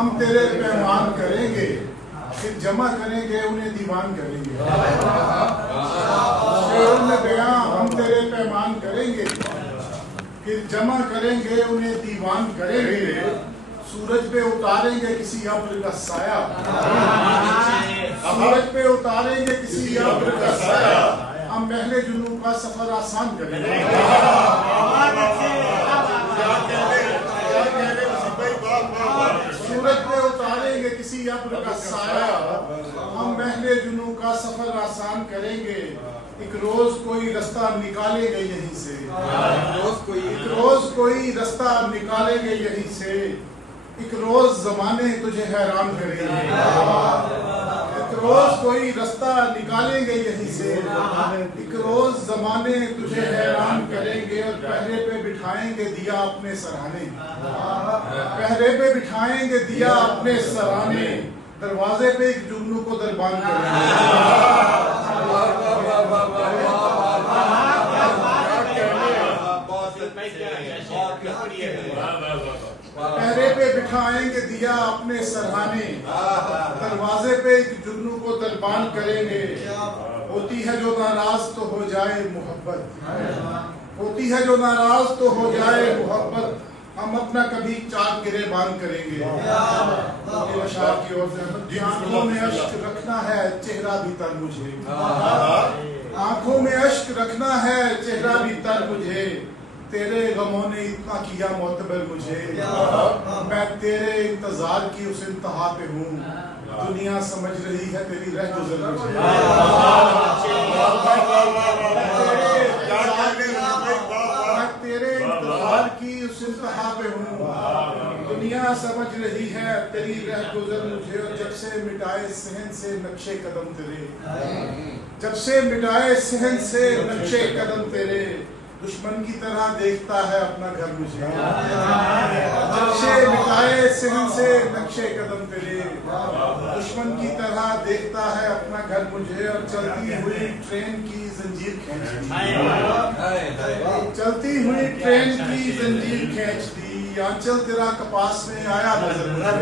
हम तेरे पैमान करेंगे, फिर जमा करेंगे उन्हें दीवान करेंगे। शेर में बयां हम तेरे पैमान करेंगे, फिर जमा करेंगे उन्हें दीवान करेंगे। सूरज पे उतारेंगे किसी अब्र का साया, सूरज पे उतारेंगे किसी अब्र का साया। हम महले जुनू का सफर आसान करेंगे। सूरज पे उतारेंगे किसी अब्र का साया, हम महले जुनू का सफर आसान करेंगे। एक रोज कोई रास्ता निकालेंगे यहीं से, एक रोज कोई रास्ता निकालेंगे यहीं से। एक रोज जमाने तुझे हैरान करेंगे, एक रोज कोई रास्ता निकालेंगे यहीं से। एक रोज जमाने तुझे हैरान करेंगे और पहरे पे बिठाएंगे दिया अपने सराहने, पहरे पे बिठाएंगे दिया अपने सराहने। दरवाजे पे एक जुगनू को दरबान करेंगे। पहरे पे बिठाएंगे दिया अपने सरहाने, दरवाजे पे एक जुगनू को दरबान करेंगे। होती है जो नाराज तो हो जाए मोहब्बत, होती है जो नाराज तो हो जाए मोहब्बत। हम अपना कभी चाक गिरेबान करेंगे। की ओर से आंखों में अश्क रखना है चेहरा भी तर मुझे, आंखों में अश्क रखना है चेहरा भी तर मुझे। तेरे गमों ने इतना किया मोतबर मुझे, मैं तेरे इंतजार की उस इंतहा पे हूँ। दुनिया समझ रही है तेरी रह गुजर मुझे, मैं तेरे इंतजार की उस इंतहा पे हूँ। दुनिया समझ रही है तेरी रह गुजर मुझे। और जब से मिटाए सहन से नक्शे कदम तेरे, जब से मिटाए सहन से नक्शे कदम तेरे। दुश्मन की तरह देखता है अपना घर मुझे, जब से मिटाए सहन से नक्शे कदम तेरे। दुश्मन की तरह देखता है अपना घर मुझे। और चलती हुई ट्रेन की जंजीर खींचती, चलती हुई ट्रेन की जंजीर खींचती। आंचल तेरा कपास में आया नजर मुझे।